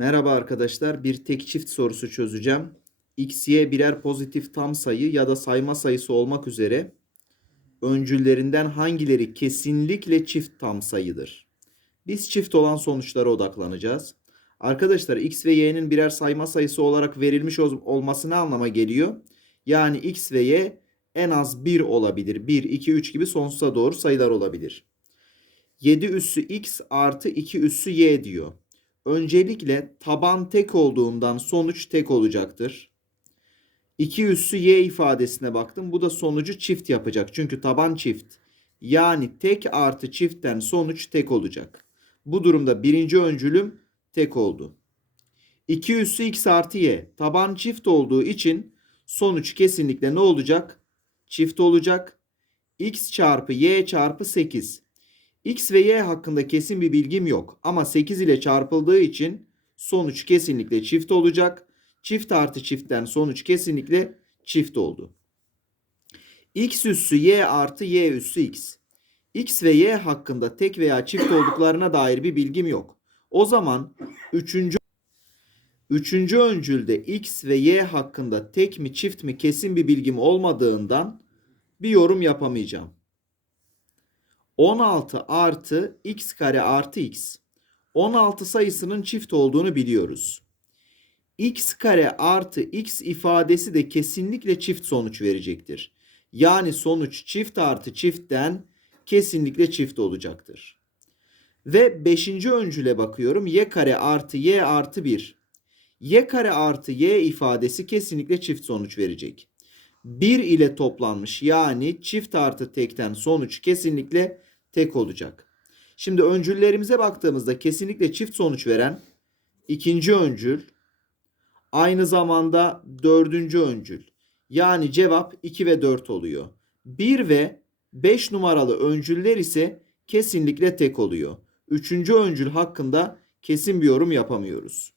Merhaba arkadaşlar. Bir tek çift sorusu çözeceğim. X, Y birer pozitif tam sayı ya da sayma sayısı olmak üzere öncüllerinden hangileri kesinlikle çift tam sayıdır? Biz çift olan sonuçlara odaklanacağız. Arkadaşlar X ve Y'nin birer sayma sayısı olarak verilmiş ol- olması ne anlama geliyor? Yani X ve Y en az 1 olabilir. 1, 2, 3 gibi sonsuza doğru sayılar olabilir. 7 üssü X artı 2 üssü Y diyor. Öncelikle taban tek olduğundan sonuç tek olacaktır. 2 üssü y ifadesine baktım. Bu da sonucu çift yapacak. Çünkü taban çift. Yani tek artı çiftten sonuç tek olacak. Bu durumda birinci öncülüm tek oldu. 2 üssü x artı y. Taban çift olduğu için sonuç kesinlikle ne olacak? Çift olacak. x çarpı y çarpı 8. X ve Y hakkında kesin bir bilgim yok ama 8 ile çarpıldığı için sonuç kesinlikle çift olacak. Çift artı çiftten sonuç kesinlikle çift oldu. X üssü Y artı Y üssü X. X ve Y hakkında tek veya çift olduklarına dair bir bilgim yok. O zaman üçüncü, üçüncü öncülde X ve Y hakkında tek mi çift mi kesin bir bilgim olmadığından bir yorum yapamayacağım. 16 artı x kare artı x. 16 sayısının çift olduğunu biliyoruz. x kare artı x ifadesi de kesinlikle çift sonuç verecektir. Yani sonuç çift artı çiftten kesinlikle çift olacaktır. Ve 5. öncüle bakıyorum. y kare artı y artı 1. y kare artı y ifadesi kesinlikle çift sonuç verecek. 1 ile toplanmış yani çift artı tekten sonuç kesinlikle tek olacak. Şimdi öncüllerimize baktığımızda kesinlikle çift sonuç veren ikinci öncül aynı zamanda dördüncü öncül. Yani cevap 2 ve 4 oluyor. 1 ve 5 numaralı öncüller ise kesinlikle tek oluyor. Üçüncü öncül hakkında kesin bir yorum yapamıyoruz.